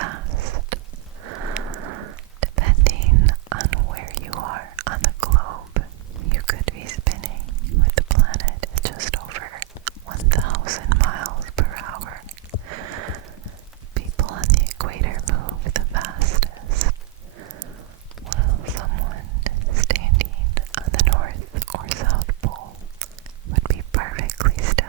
fast. Depending on where you are on the globe, you could be spinning with the planet at just over 1,000 miles per hour. People on the equator move the fastest, while someone standing on the North or South Pole would be perfectly still.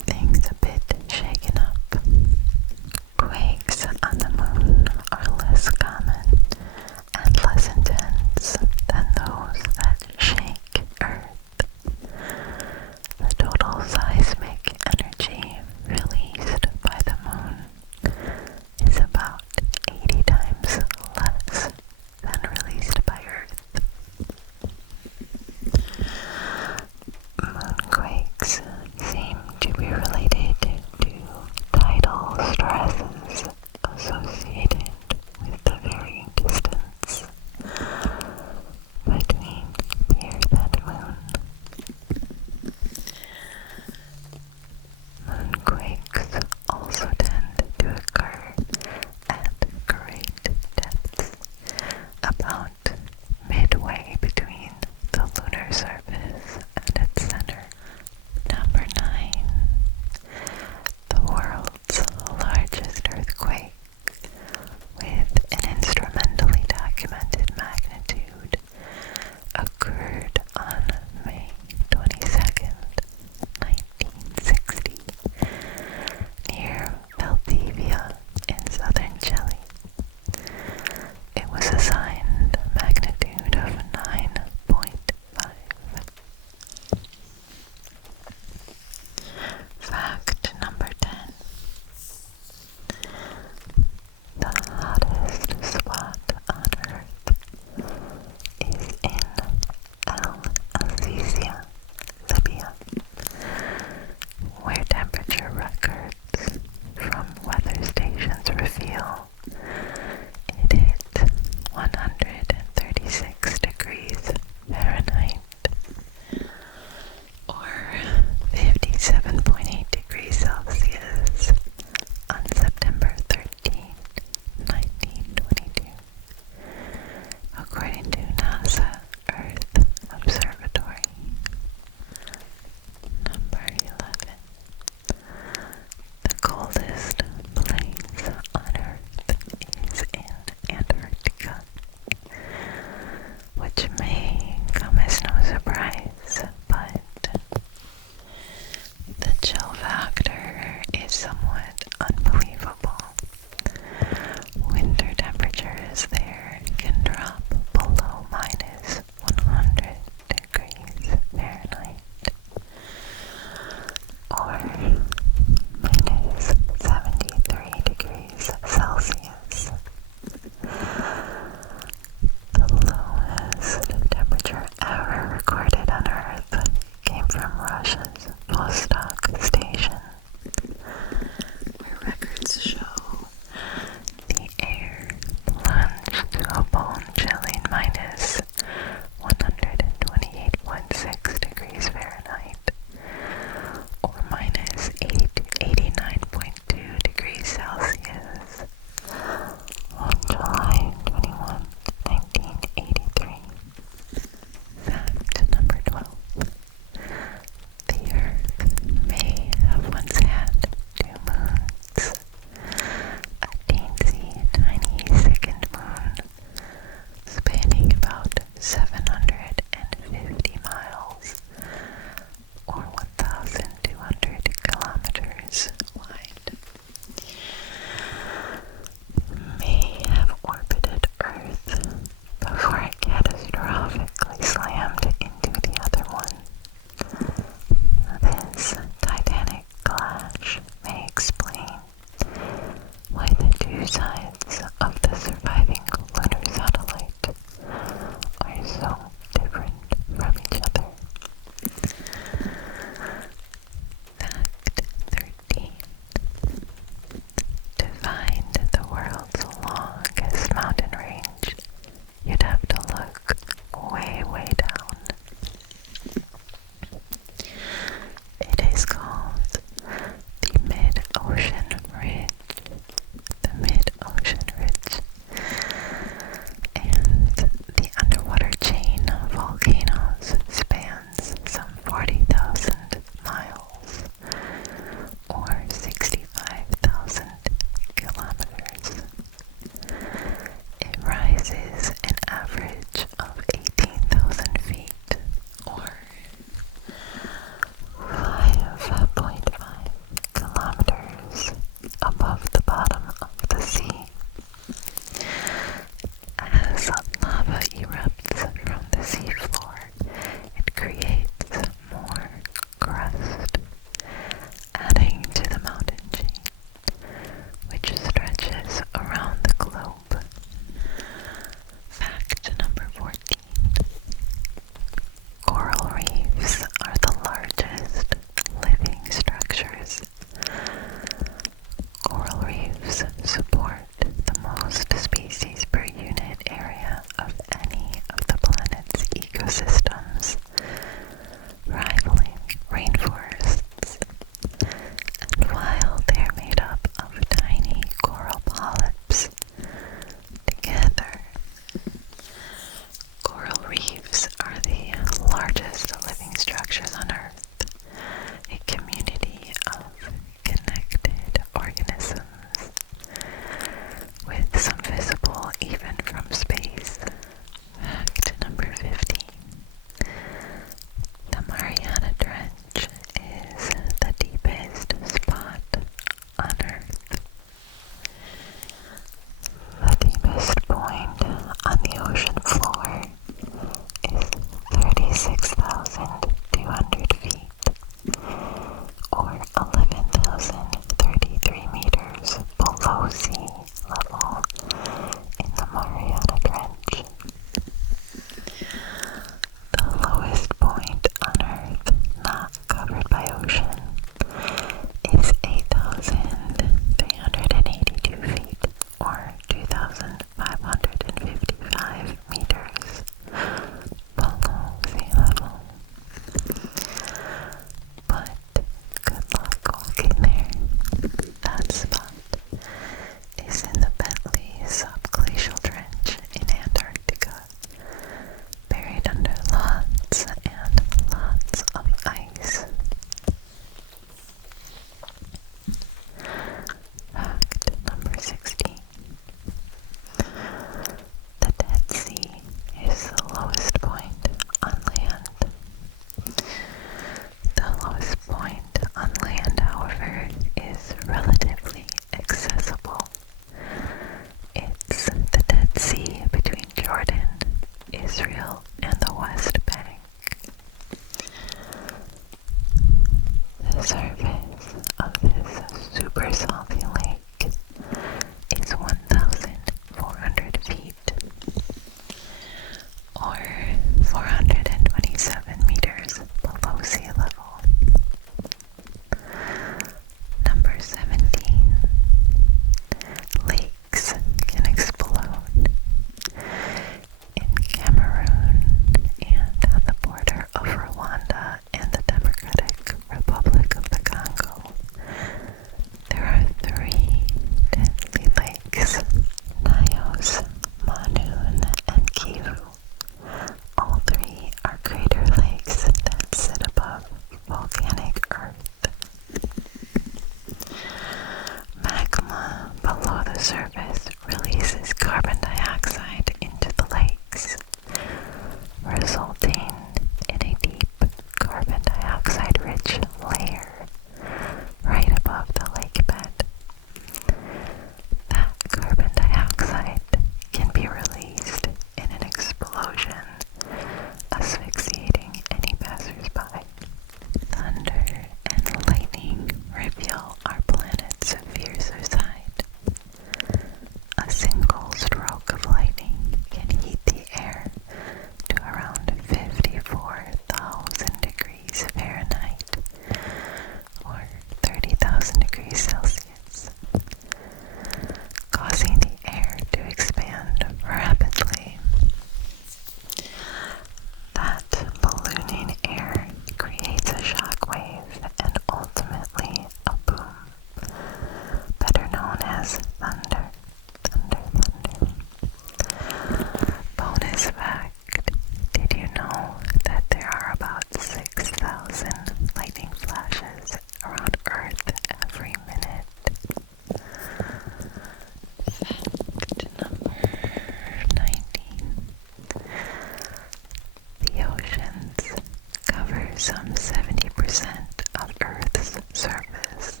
some 70% of Earth's surface.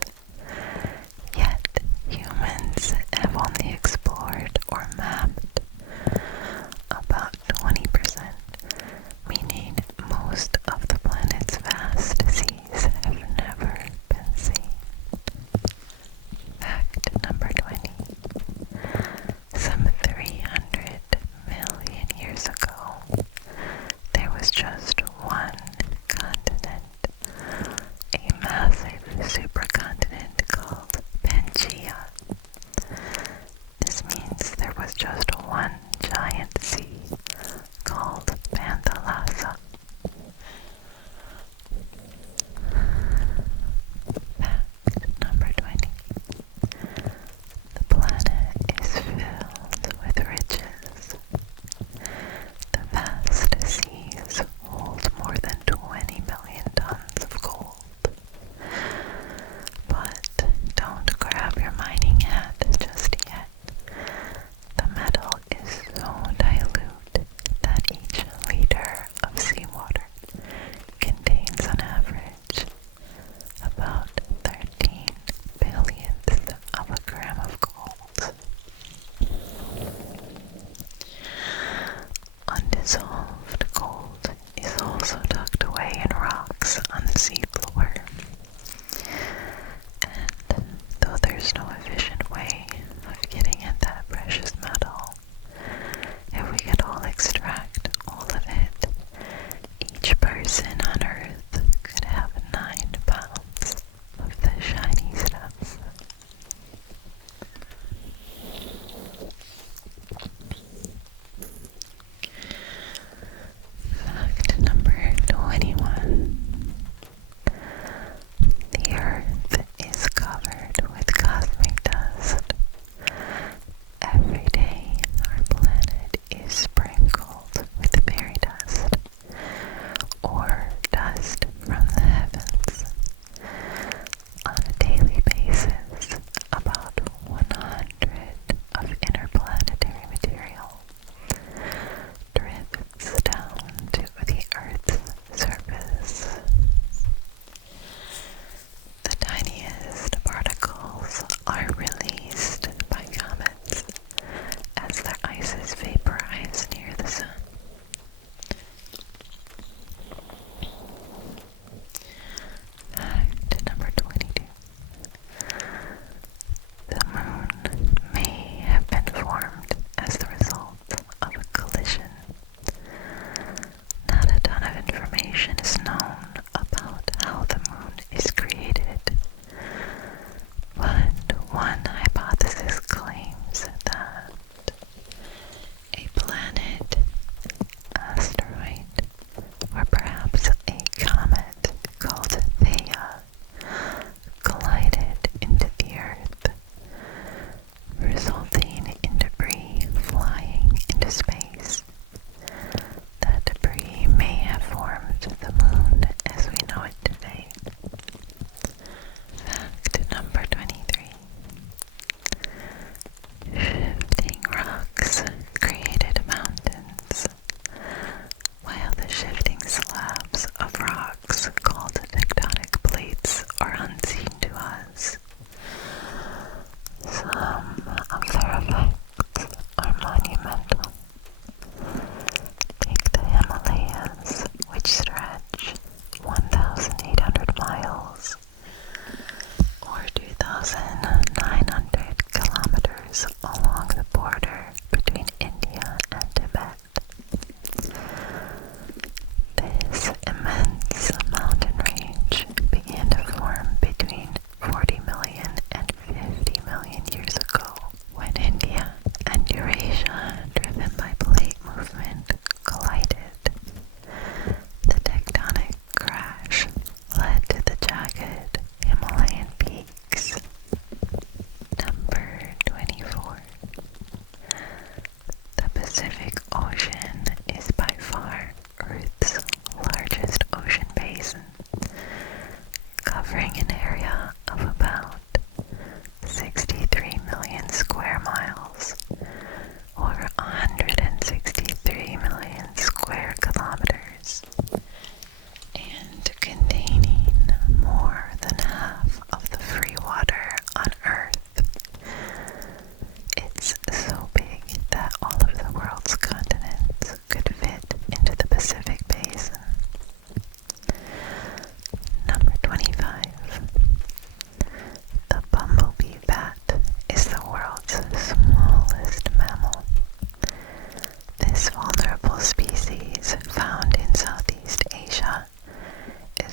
Yet, humans have only explored or mapped about 20%, meaning most of the planet's vast seas have never been seen. Fact number 20. Some 300 million years ago, there was just one continent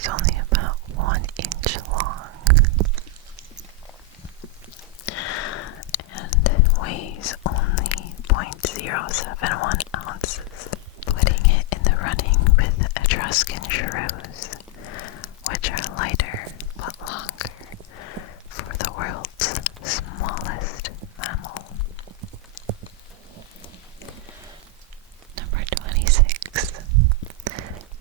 is only about 1 inch long and weighs only 0.071 ounces, putting it in the running with Etruscan shrews, which are lighter but longer, for the world's smallest mammal. Number 26.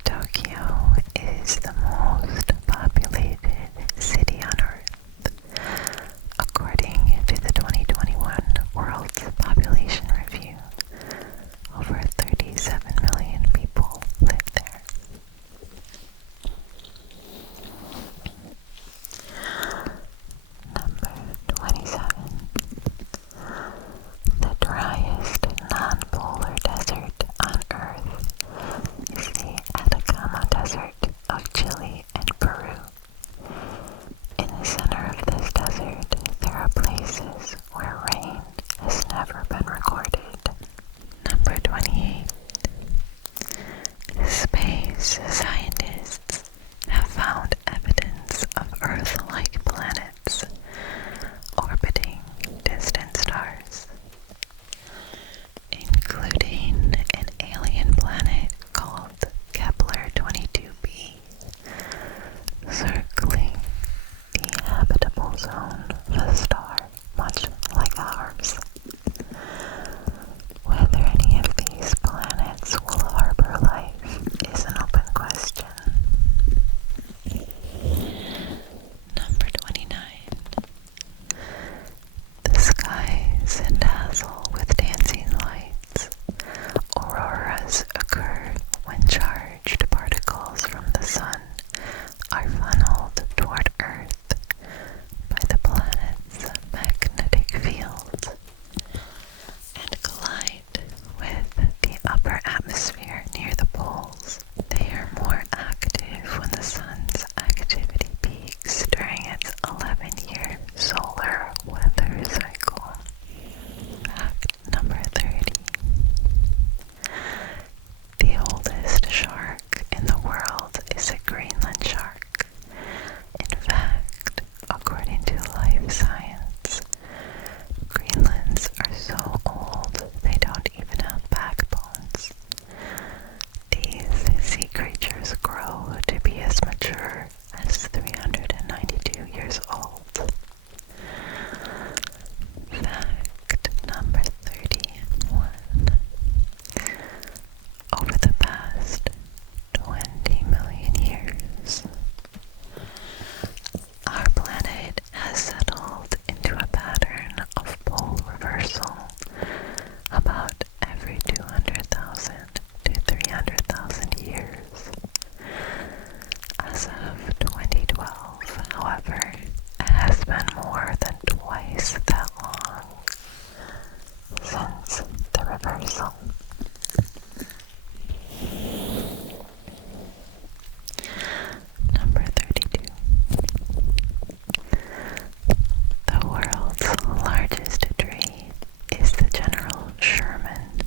Tokyo is the most populated city on Earth, according to the 2021 World's Population Review. Over 37 million people live there. Number 27. The driest non-polar desert on Earth is the Atacama Desert of Chile and Peru. In the center of this desert, there are places where rain has never been recorded. Number 28. Space scientists have found evidence of Earth-like planets orbiting distant stars, including an alien planet called Kepler-22b, circling the habitable zone of a star much like ours. Whether any of these planets will harbor life is an open question. Number 29. The skies dazzle with dancing lights. Auroras occur when charged particles from the sun are funneled toward Earth by the planet's magnetic field and collide with the upper atmosphere near the poles. They are more active when the sun's activity peaks during its 11-year solar weather cycle. Fact number 30. The oldest shark in the world is a Greenland shark. In fact, according to Life Science, Greenlands are so old they don't even have backbones. These sea creatures grow to be as mature as 392 years old. Fact number 31. Over the past 20 million years, our planet has settled into a pattern of pole reversal about every 200,000 to 300,000 years. As of 2012, however, it has been more than twice that long since the reversal. Number 32. The world's largest tree is the General Sherman,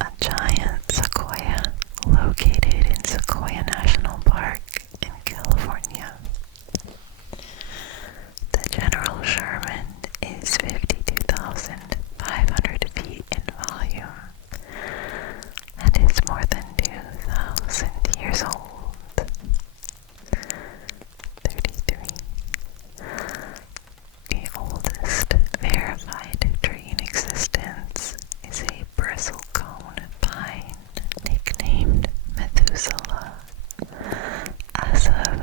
a giant sequoia located in Sequoia National Park in California. The General Sherman is 52,500 feet in volume and is more than 2,000 years old. 33. The oldest verified tree in existence is a bristlecone pine nicknamed Methuselah. As of